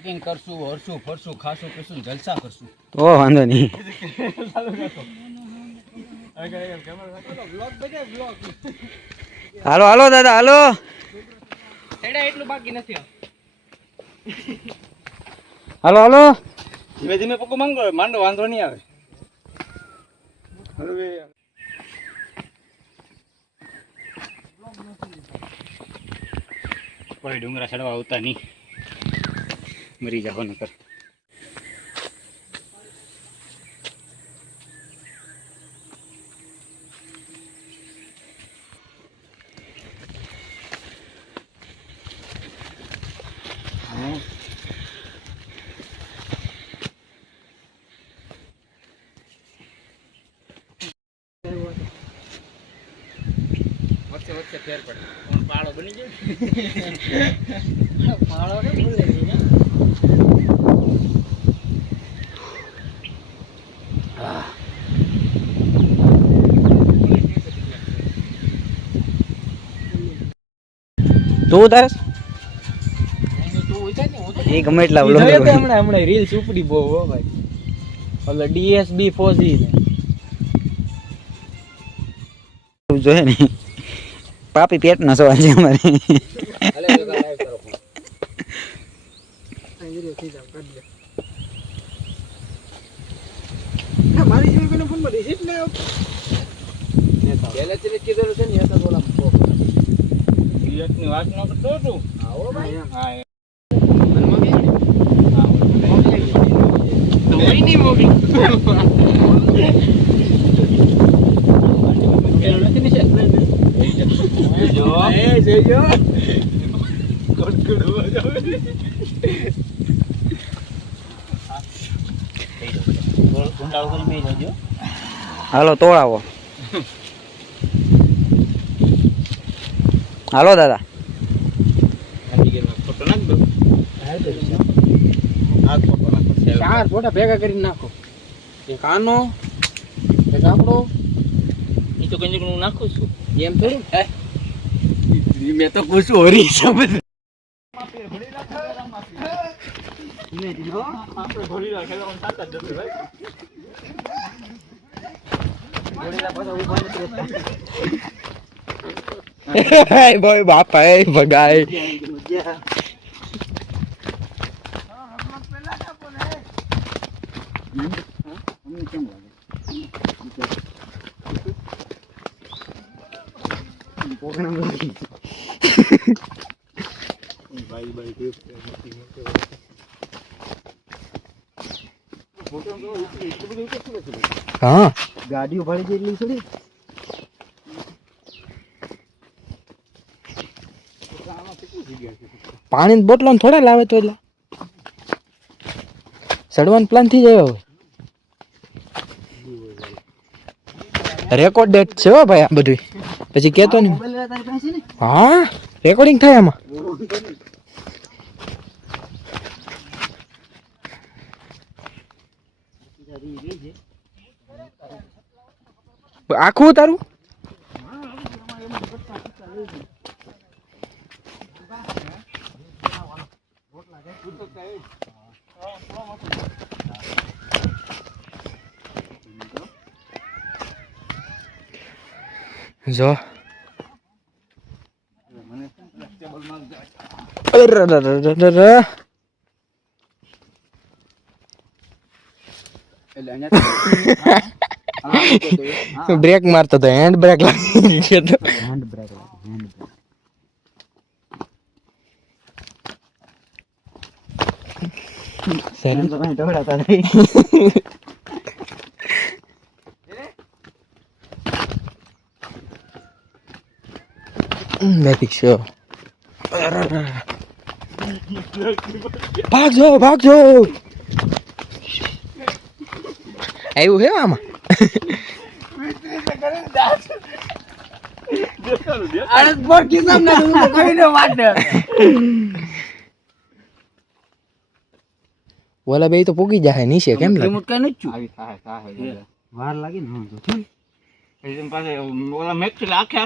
Tracking કરશું, હરશું ફરશું, ખાશું પીશું, જલસા કરશું. ઓ વાંધો નહીં. હાલો હાલો દાદા હાલો. એટલું બાકી નથી. હાલો હાલો. ધીમે ધીમે પકુ માંડો વાંધો નહીં આવે. કોઈ ડુંગરા ચડવા આવતા નહીં, મરી જાવ નકર. વચ્ચે ફેર પડે પણ પાળો બની જાય. પાળો ને ભૂલે નહીં. તું તારે એ ગમે એટલા હમણાં રીલ્સ ઉપડી બહુ હો ભાઈ. ઓલો DSB 4G જોઈએ ને પાપી પેટનો સવાલ છે અમારે. વાત ન કરતો તું. હાલો તોડાવો. હાલો દાદા. ચાર ફોટા ભેગા કરીને નાખો. એક આનો, એક આપણો. એ તો કંઈક હું નાખું છું એમ થોડું. મેં તો પૂછું હોરી હિસાબે. ભાઈ બાપા ભગાય. હા ગાડીઓ ભરી જેટલી થોડી. પાણી બોટલો થોડા લાવે તો એટલે ચડવાનો પ્લાન થઈ જાય. હવે રેકોર્ડ ડેટ છે હો ભાઈ આ બધું. પછી કેતો ને. હા રેકોર્ડિંગ થાય આમાં. આખું તારું જો. બ્રેક મારતો તો હેન્ડ બ્રેક લાગી ગયો. હેન્ડ બ્રેક ભાગજો ભાગજો. આવ્યું હે આમાં. ઓલા બે તો પૂગી જાય નીચે. કેમ લાગે વાર લાગી ને પાસે ઓલા મેચ આખે